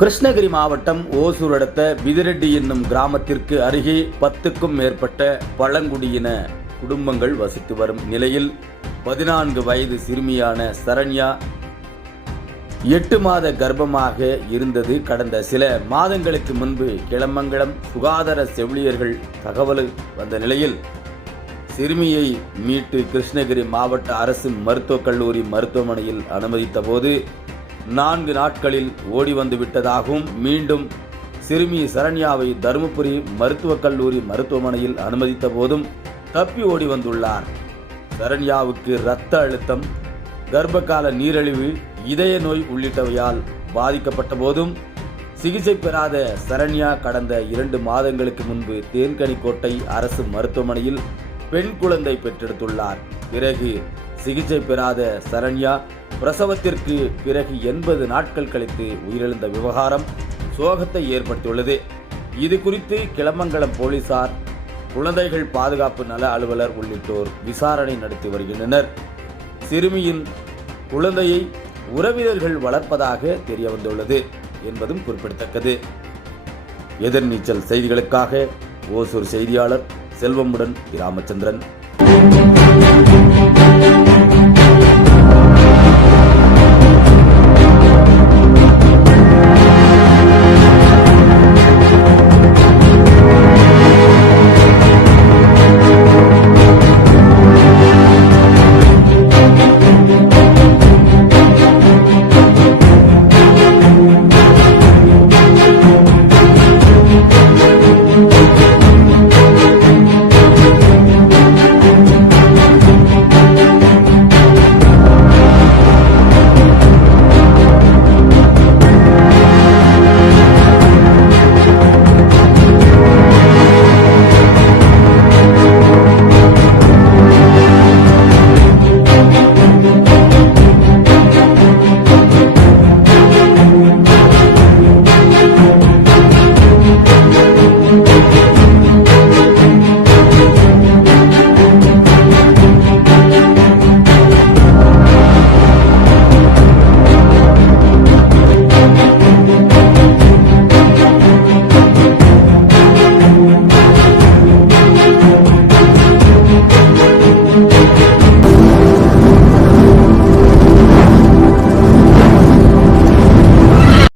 கிருஷ்ணகிரி மாவட்டம் ஓசூர் அடுத்த விதிரெட்டி என்னும் கிராமத்திற்கு அருகே பத்துக்கும் மேற்பட்ட பழங்குடியின குடும்பங்கள் வசித்து வரும் நிலையில் பதினான்கு வயது சிறுமியான சரண்யா எட்டு மாத கர்ப்பமாக இருந்தது கடந்த சில மாதங்களுக்கு முன்பு கிளமங்கலம் சுகாதார செவிலியர்கள் தகவல் வந்த நிலையில் சிறுமியை மீட்டு கிருஷ்ணகிரி மாவட்ட அரசு மருத்துவக் கல்லூரி மருத்துவமனையில் அனுமதித்த போது நான்கு நாட்களில் ஓடி வந்து விட்டதாகவும் மீண்டும் சிறுமி சரண்யாவை தருமபுரி மருத்துவக் கல்லூரி மருத்துவமனையில் அனுமதித்த போதும் தப்பி ஓடி வந்துள்ளார். சரண்யாவுக்கு இரத்த அழுத்தம் கர்ப்பகால நீரிழிவு இதய நோய் உள்ளிட்டவையால் பாதிக்கப்பட்ட போதும் சிகிச்சை பெறாத சரண்யா கடந்த இரண்டு மாதங்களுக்கு முன்பு தேன்கனிக்கோட்டை அரசு மருத்துவமனையில் பெண் குழந்தை பெற்றெடுத்துள்ளார். பிறகு சிகிச்சை பெறாத சரண்யா பிரசவத்திற்கு பிறகு எண்பது நாட்கள் கழித்து உயிரிழந்த விவகாரம் சோகத்தை ஏற்படுத்தியுள்ளது. இது குறித்து கிளமங்கலம் போலீசார் குழந்தைகள் பாதுகாப்பு நல அலுவலர் உள்ளிட்டோர் விசாரணை நடத்தி வருகின்றனர். சிறுமியின் குழந்தையை உறவினர்கள் வளர்ப்பதாக தெரிய வந்துள்ளது என்பதும் குறிப்பிடத்தக்கது. எதிர்நீச்சல் செய்திகளுக்காக ஓசூர் செய்தியாளர் செல்வமுடன் ராமச்சந்திரன்